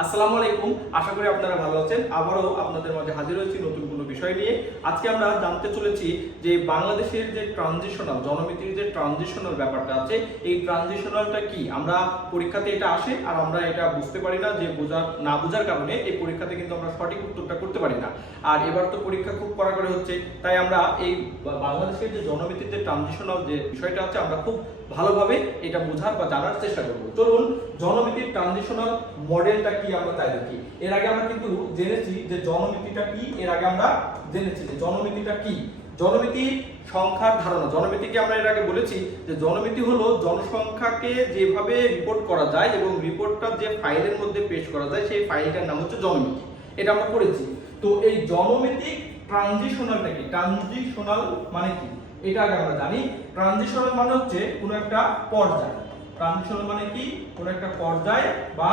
আসসালামু আলাইকুম। আশা করি আপনারা ভালো আছেন। আবারও আপনাদের মাঝে হাজির হয়েছি নতুন কোনো বিষয় নিয়ে। আজকে আমরা জানতে চলেছি যে বাংলাদেশের যে ট্রানজিশনাল জনমিতির যে ট্রানজিশনাল ব্যাপারটা আছে, এই ট্রানজিশনালটা কি? আমরা পরীক্ষাতে এটা আসে আর আমরা এটা বুঝতে পারি না যে বোঝা, না বোঝার কারণে এই পরীক্ষাতে কিন্তু আমরা সঠিক উত্তরটা করতে পারি না। আর এবার তো পরীক্ষা খুব কড়াকড়ি হচ্ছে, তাই আমরা এই বাংলাদেশের যে জনমিতির যে ট্রানজিশনাল যে বিষয়টা আছে, আমরা খুব ভালোভাবে এটা বোঝার বা জানার চেষ্টা করব। চলুন, জনমিতির ট্রানজিশনাল মডেলটা কি আমরা তাই দেখি? এর আগে আমরা কিন্তু জেনেছি যে জনমিতিটা কি, এর আগে আমরা জেনেছি যে জনমিতিটা কি। জনমিতি সংখ্যার ধারণা। জনমিতিকে আমরা এর আগে বলেছি যে জনমিতি হলো জনসংখ্যাকে যেভাবে রিপোর্ট করা যায় এবং রিপোর্টটা যে ফাইলের মধ্যে পেশ করা যায়, সেই ফাইলটার নাম হচ্ছে জনমিতি। এটা আমরা পড়েছি। তো এই জনমিতিক ট্রানজিশনালটা কি? ট্রানজিশনাল মানে কি? এটা আগে আমরা জানি ট্রানজিশনাল মানে হচ্ছে কোনো একটা পর্যায়। ট্রানজিশনাল মানে কি? কোনো একটা পর্যায় বা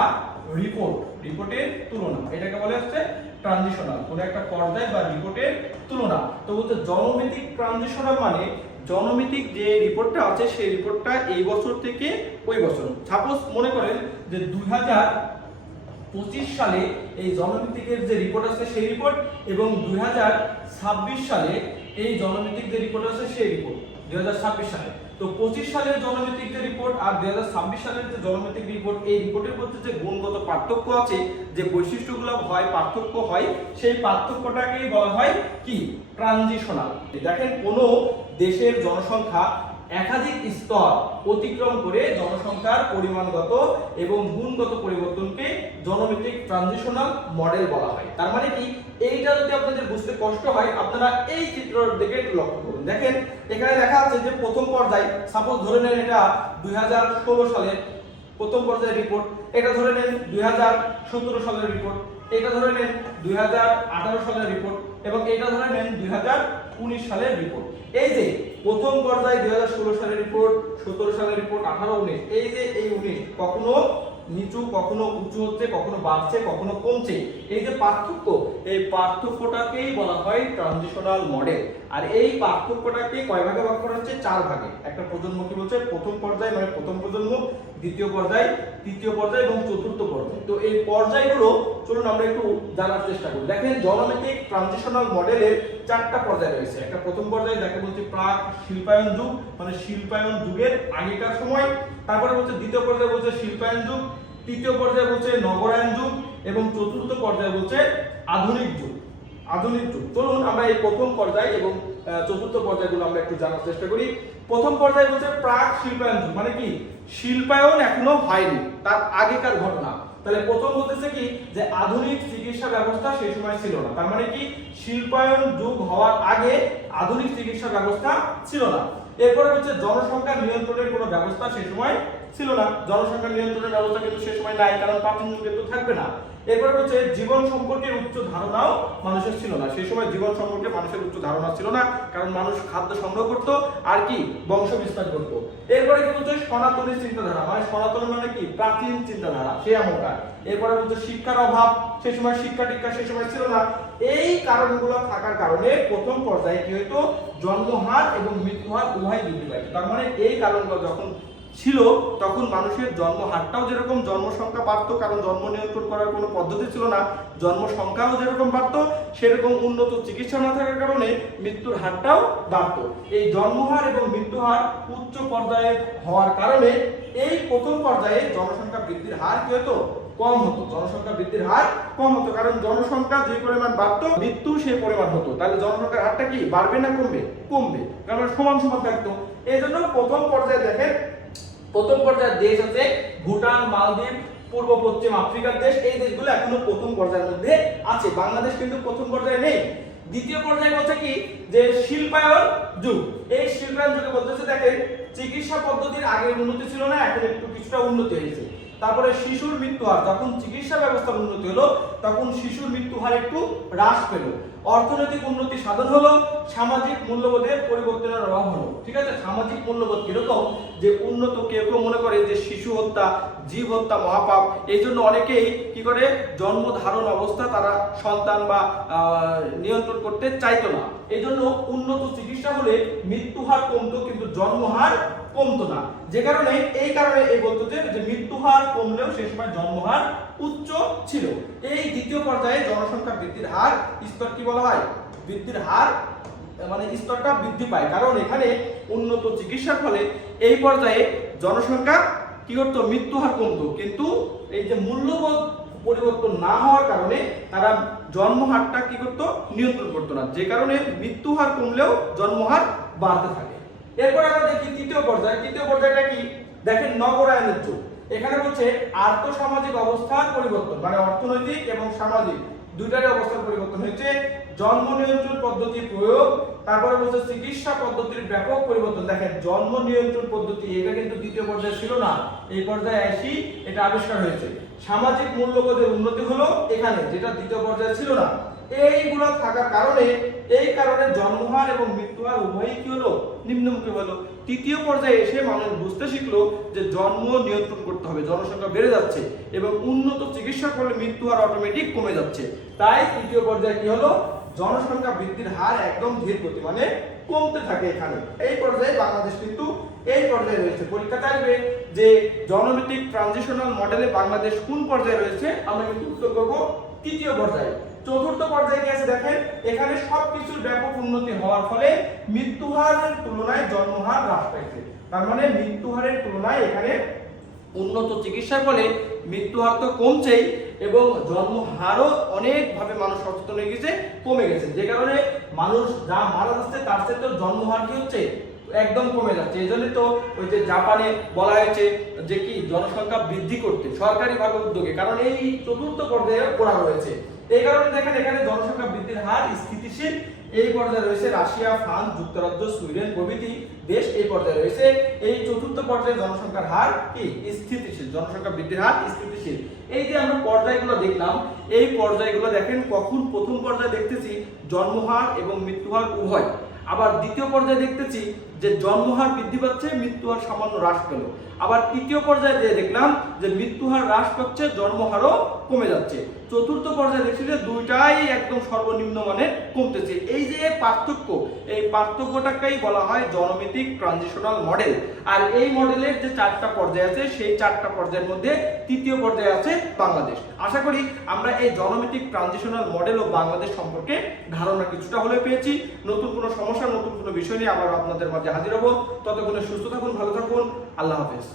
রিপোর্ট রিপোর্টের তুলনা। এটাকে বলে হচ্ছে ট্রানজিশনাল। কোনো একটা পর্যায় বা রিপোর্টের তুলনা। তো বলতে জনমিতিক ট্রানজিশনাল মানে জনমিতিক যে রিপোর্টটা আছে, সেই রিপোর্টটা এই বছর থেকে ওই বছর। সাপোজ মনে করেন যে দুই হাজার পঁচিশ সালে এই জনমিতিকের যে রিপোর্ট আছে, সেই রিপোর্ট এবং দুই হাজার ছাব্বিশ সালে এই জনমিতিক যে রিপোর্ট আছে সেই রিপোর্ট দুই হাজার ছাব্বিশ সালে। তো পঁচিশ সালের জনমিতিক যে রিপোর্ট আর দুই হাজার ছাব্বিশ সালের যে জনমিতিক রিপোর্ট এই রিপোর্টের মধ্যে যে গুণগত পার্থক্য আছে, যে বৈশিষ্ট্যগুলো হয়, পার্থক্য হয়, সেই পার্থক্যটাকেই বলা হয় কি? ট্রানজিশনাল দেখেন, কোনো দেশের জনসংখ্যা একাধিক স্তর অতিক্রম করে জনসংখ্যার পরিমাণগত এবং গুণগত পরিবর্তনকে জনমিতিক ট্রানজিশনাল মডেল বলা হয়। তার মানে কি? এইটা যদি আপনাদের বুঝতে কষ্ট হয়, আপনারা এই চিত্রের দিকে একটু লক্ষ্য করুন। দেখেন, এখানে দেখা আছে যে প্রথম পর্যায় সাপোজ ধরে নেন এটা দুই সালের প্রথম পর্যায়ের রিপোর্ট এটা ধরে নেন দুই হাজার সতেরো সালের রিপোর্ট এটা ধরে নেন দুই হাজার আঠারো সালের রিপোর্ট এবং এটা ধরে নেন দুই হাজার উনিশ সালের রিপোর্ট এই যে প্রথম পর্যায়ে দুই হাজার ষোলো সালের রিপোর্ট সতেরো সালের রিপোর্ট আঠারো, উনিশ, এই যে এই উনিশ, কখনো নিচু কখনো উঁচু হচ্ছে, কখনো বাড়ছে, কখনো কমছে। এই যে পার্থক্য, এই পার্থক্যটাকেই বলা হয় ট্রানজিশনাল মডেল আর এই পার্থক্যটাকে কয় ভাগে ভাগ করা হচ্ছে? চার ভাগে। একটা প্রজন্ম কি বলছে প্রথম পর্যায় মানে প্রথম প্রজন্ম, দ্বিতীয় পর্যায়, তৃতীয় পর্যায় এবং চতুর্থ পর্যায়। তো এই পর্যায়গুলো চলুন আমরা একটু জানার চেষ্টা করি। দেখেন জনমিতিক ট্রানজিশনাল মডেলের চারটা পর্যায় রয়েছে। একটা প্রথম পর্যায়ে, যাকে বলছি প্রাক শিল্পায়ন যুগ মানে শিল্পায়ন যুগের আগেকার সময়। তারপরে বলছে দ্বিতীয় পর্যায়ে বলছে শিল্পায়ন যুগ, তৃতীয় পর্যায়ে বলছে নগরায়ন যুগ এবং চতুর্থ পর্যায়ে বলছে আধুনিক যুগ। আধুনিক যুগ। চলুন আমরা এই প্রথম পর্যায় এবং চতুর্থ পর্যায়গুলো আমরা একটু জানার চেষ্টা করি। প্রথম পর্যায়ে বলছে প্রাক শিল্পায়ন যুগ মানে কি? শিল্পায়ন এখনও হয়নি, তার আগেকার ঘটনা। তাহলে প্রথম বলতেছে কি? যে আধুনিক চিকিৎসা ব্যবস্থা সেই সময় ছিল না। তার মানে কি? শিল্পায়ন যুগ হওয়ার আগে আধুনিক চিকিৎসা ব্যবস্থা ছিল না। এরপরে হচ্ছে জনসংখ্যা নিয়ন্ত্রণের কোনো ব্যবস্থা সেই সময় ছিল না। জনসংখ্যা নিয়ন্ত্রণের ব্যবস্থা কিন্তু সে সময় নাই, কারণ যুগে তো থাকবে না। এরপরে হচ্ছে জীবন সম্পর্কে উচ্চ ধারণাও মানুষের ছিল না। সেই সময় জীবন সম্পর্কে মানুষের উচ্চ ধারণা ছিল না, কারণ মানুষ খাদ্য সংগ্রহ করত, আর কি, বংশ বিস্তার করত। এরপরে কি হচ্ছে সনাতনী চিন্তাধারা মানে সনাতন মানে কি? প্রাচীন চিন্তাধারা, সে আমলকার এরপরে হচ্ছে শিক্ষার অভাব সেই সময় শিক্ষা টিক্ষা সেই সময় ছিল না। এই কারণগুলো থাকার কারণে প্রথম পর্যায়ে কি হতো জন্মহার এবং মৃত্যুহার উভয় বৃদ্ধি পাইত তার মানে এই কারণগুলো যখন ছিল, তখন মানুষের জন্ম হারটাও যেরকম, জন্মসংখ্যা বাড়তো, কারণ জন্ম নিয়ন্ত্রণ করার কোনো পদ্ধতি ছিল না, জন্মসংখ্যাও যেরকম বাড়তো, সেরকম উন্নত চিকিৎসা না থাকার কারণে মৃত্যুর হারটাও বাড়তো। এই জন্মহার এবং মৃত্যু হার উচ্চ পর্যায়ে হওয়ার কারণে এই প্রথম পর্যায়ে জনসংখ্যা বৃদ্ধির হার কি হতো? কম হতো। জনসংখ্যা বৃদ্ধির হার কম হতো, কারণ জনসংখ্যা যে পরিমাণ বাড়তো মৃত্যু সেই পরিমাণ হতো। তাহলে জনসংখ্যার হারটা কি? বাড়বে না কমবে? কমবে। কারণ সমান সমান থাকতো। এই জন্য প্রথম পর্যায়ে দেখেন প্রথম পর্যায়ের দেশ আছে ভুটান, মালদ্বীপ, পূর্ব পশ্চিম আফ্রিকার দেশ। এই দেশগুলো এখনও প্রথম পর্যায়ের মধ্যে আছে। বাংলাদেশ কিন্তু প্রথম পর্যায়ে নেই। দ্বিতীয় পর্যায়ে বলছে কি? যে শিল্পায়ন যুগ। এই শিল্পায়ন যুগে বলতেছে, দেখেন, চিকিৎসা পদ্ধতির আগে উন্নতি ছিল না, এখন একটু কিছুটা উন্নতি হয়েছে। তারপরে শিশুর মৃত্যু হার, যখন চিকিৎসা ব্যবস্থার উন্নতি হলো, তখন শিশুর মৃত্যু হার একটু হ্রাস পেল। অর্থনৈতিক উন্নতি সাধন হলো, সামাজিক মূল্যবোধের পরিবর্তনের অভাব হলো। ঠিক আছে? সামাজিক মূল্যবোধ কীরকম? যে উন্নত, কেউ কেউ মনে করে যে শিশু হত্যা, জীব হত্যা, মহাপাপ, এই জন্য অনেকেই কি করে? জন্ম ধারণ অবস্থা তারা সন্তান বা নিয়ন্ত্রণ করতে চাইতো না। এই জন্য উন্নত চিকিৎসা হলে মৃত্যু হার কমতো, কিন্তু জন্ম হার কমতো না। যে কারণে, এই কারণে এই বলতো যে মৃত্যু হার কমলেও সেই সময় জন্মহার উচ্চ ছিল। এই দ্বিতীয় পর্যায়ে জনসংখ্যা বৃদ্ধির হার স্তর কি বলা হয়? বৃদ্ধির হার মানে স্তরটা বৃদ্ধি পায়। কারণ এখানে উন্নত চিকিৎসার ফলে এই পর্যায়ে জনসংখ্যা কি করতো? মৃত্যু হার কমতো। কিন্তু এই যে মূল্যবোধ পরিবর্তন না হওয়ার কারণে তারা জন্মহারটা কি করতো? নিয়ন্ত্রণ করতো না। যে কারণে মৃত্যু হার কমলেও জন্মহার বাড়তে থাকে। এরপর আমরা দেখি তৃতীয় পর্যায়। তৃতীয় পর্যায়টা কি? দেখেন নগরায়নের যুগ। এখানে বলছে আর্থ সামাজিক অবস্থার পরিবর্তন মানে অর্থনৈতিক এবং সামাজিক, দুইটারই অবস্থার পরিবর্তন হয়েছে। জন্ম নিয়ন্ত্রণ পদ্ধতি প্রয়োগ, তারপরে বলছে চিকিৎসা পদ্ধতির ব্যাপক পরিবর্তন। দেখেন, জন্ম নিয়ন্ত্রণ পদ্ধতি, এটা কিন্তু দ্বিতীয় পর্যায়ে ছিল না। এই পর্যায়ে আসি এটা আবিষ্কার হয়েছে। সামাজিক মূল্যবোধের উন্নতি হলো এখানে, যেটা দ্বিতীয় পর্যায়ে ছিল না। এইগুলো থাকার কারণে, এই কারণে জন্ম জন্মহার এবং মৃত্যু মৃত্যুহার উভয়ই কি হলো? নিম্নমুখী হলো। তৃতীয় পর্যায়ে এসে মানুষ বুঝতে শিখলো যে জন্ম নিয়ন্ত্রণ করতে হবে, জনসংখ্যা বেড়ে যাচ্ছে এবং উন্নত চিকিৎসা করলে মৃত্যুহার অটোমেটিক কমে যাচ্ছে। তাই তৃতীয় পর্যায়ে কি হলো? জনসংখ্যা বৃদ্ধির হার একদম ধীর গতি মানে কমতে থাকে এখানে। এই পর্যায়ে বাংলাদেশ কিন্তু এই পর্যায়ে রয়েছে। পরীক্ষা আসবে যে জনভিত্তিক ট্রানজিশনাল মডেলে বাংলাদেশ কোন পর্যায়ে রয়েছে, আমরা কিন্তু উত্তর করব তৃতীয় পর্যায়ে। চতুর্থ পর্যায়ে আছে, দেখেন, এখানে সবকিছুর ব্যাপক উন্নতি হওয়ার ফলে মৃত্যুহারের তুলনায় জন্মহার হ্রাস পাইছে। তার মানে মৃত্যুহারের তুলনায় এখানে উন্নত চিকিৎসার ফলে মৃত্যুহার তো কমছেই এবং জন্মহারও অনেকভাবে মানুষ সচেতন হয়ে গেছে, কমে গেছে। যে কারণে মানুষ যা মারা যাচ্ছে, তার সাথে তো জন্মহার কি হচ্ছে? একদম কমে যাচ্ছে। এই তো ওই যে জাপানে বলা হয়েছে যে কি, জনসংখ্যা বৃদ্ধি করতে সরকারিভাবে উদ্যোগে। কারণ এই চতুর্থ পর্যায়ে পড়া রয়েছে। এই কারণে দেখেন, এখানে জনসংখ্যা বৃদ্ধির হার স্থিতিশীল। এই পর্যায়ে রয়েছে রাশিয়া, ফ্রান্স, যুক্তরাজ্য, সুইডেন প্রভৃতি। দেশ এই পর্যায়ে রয়েছে। এই চতুর্থ পর্যায়ে জনসংখ্যার হার কি? স্থিতিশীল। জনসংখ্যা বৃদ্ধির হার স্থিতিশীল। এই যে আমরা পর্যায়গুলো দেখলাম, এই পর্যায়গুলো দেখেন, কখন প্রথম পর্যায়ে দেখতেছি জন্মহার এবং মৃত্যুহার উভয়। আবার দ্বিতীয় পর্যায়ে দেখতেছি যে জন্মহার বৃদ্ধি পাচ্ছে, মৃত্যুহার সামান্য হ্রাস পেল। আবার তৃতীয় পর্যায়ে দেখলাম যে মৃত্যুহার হ্রাস পাচ্ছে, জন্মহারও কমে যাচ্ছে। চতুর্থ পর্যায়ে দেখছি যে দুইটাই একদম সর্বনিম্ন মানে কমতেছে। এই যে পার্থক্য, এই পার্থক্যটাকেই বলা হয় জনমিতিক ট্রানজিশনাল মডেল আর এই মডেলের যে চারটা পর্যায় আছে, সেই চারটা পর্যায়ের মধ্যে তৃতীয় পর্যায়ে আছে বাংলাদেশ। আশা করি আমরা এই জনমিতিক ট্রানজিশনাল মডেল ও বাংলাদেশ সম্পর্কে ধারণা কিছুটা হলে পেয়েছি। নতুন কোনো সমস্যা, নতুন কোনো বিষয় নিয়ে আবার আপনাদের মাঝে হাজির হব। ততক্ষণে সুস্থ থাকুন, ভালো থাকুন। আল্লাহ হাফেজ।